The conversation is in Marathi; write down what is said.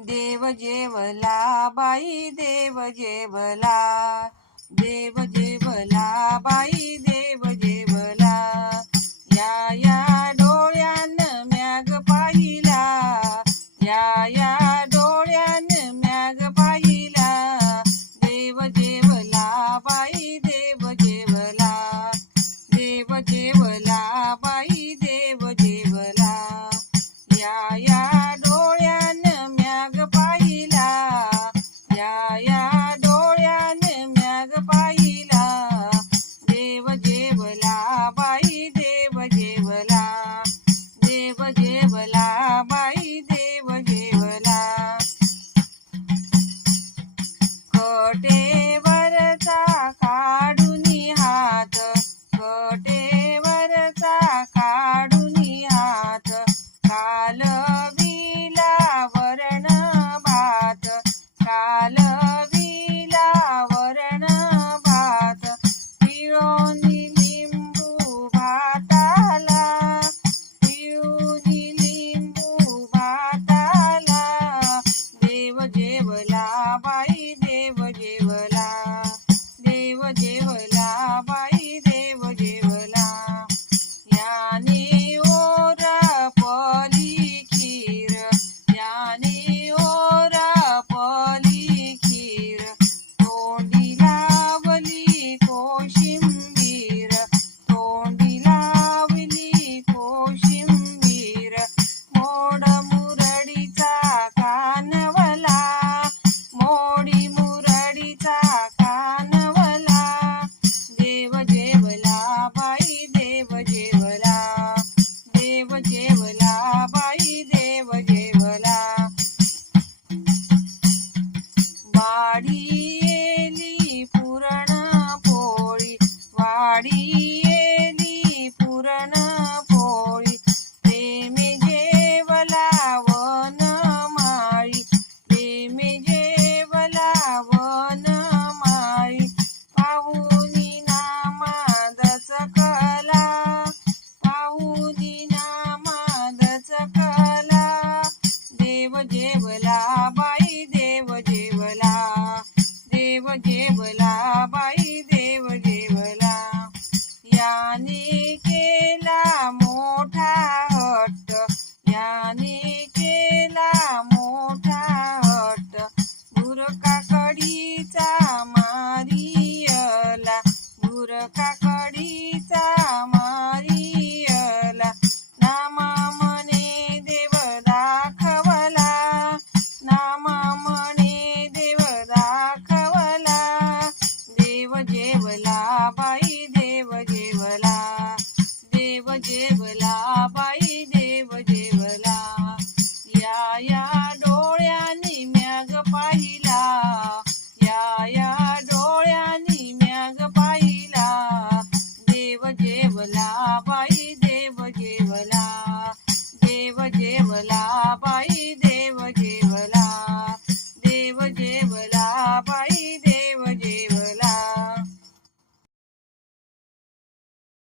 देव जेवला बाई देव जेवला. देव जेवला बाई देव लिंबू भाताला पिऊनी लिंबू भाताला देव जेवला बाई देव जेवला देव जेवला बाई. वाढी पुरण पोळी. वाढी पुरण पोळी. प्रेमे जेवला वन माळी. प्रेमे माळी. पाहुनी नामादच कला. पाहुनी नामादच कला. देव जेवला देव Coca-Cola. जेवला देव जेवला बाई देव जेवला देव जेवला बाई